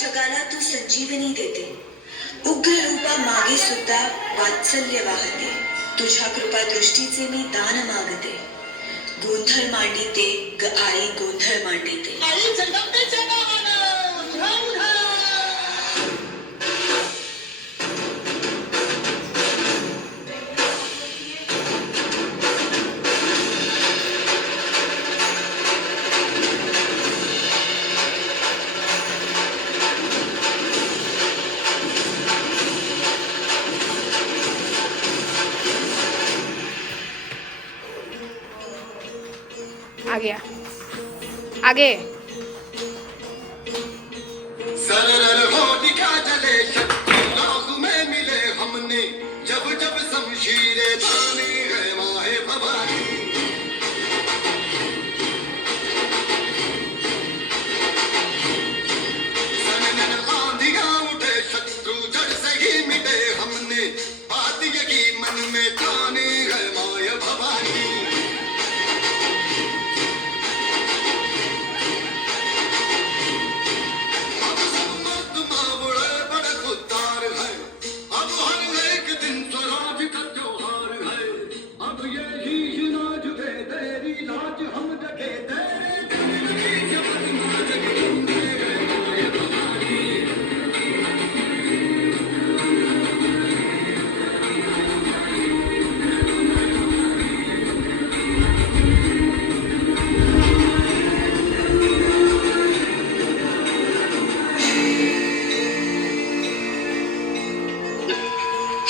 जगाला तू संजीवनी देते, उग्र रूपा मागे सुद्धा वात्सल्य वाहते, तुझ्या कृपा दृष्टीचे मी दान मागते, गोंधळ मांडिते ग आई गोंधळ मांडिते. आई जगदंबेच्या नावानं उठा उठा. आ गया आगे. सरल हो दिखा जले शक्ति राह में मिले हमने, जब जब शमशीरें तानी है माहे भवानी. सनन आंधियां उठे शत्रु जड़ से ही मिटे हमने, बात यही मन में ठानी है माया भवानी.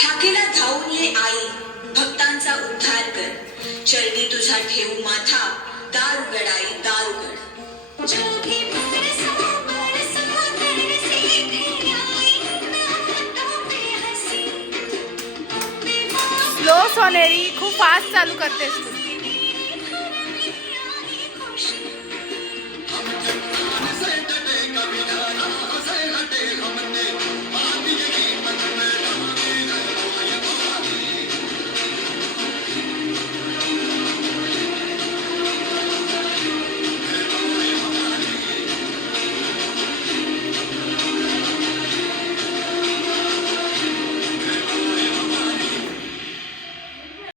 हाकेला धावून ये आई, भक्तांचा उद्धार कर, चरणी तुझा ठेवू माथा, दार उघड आई दार उघड. स्लो सोनेरी, खूप फास्ट चालू करतेस तू. से डटे कभी डरा से हटे हमने,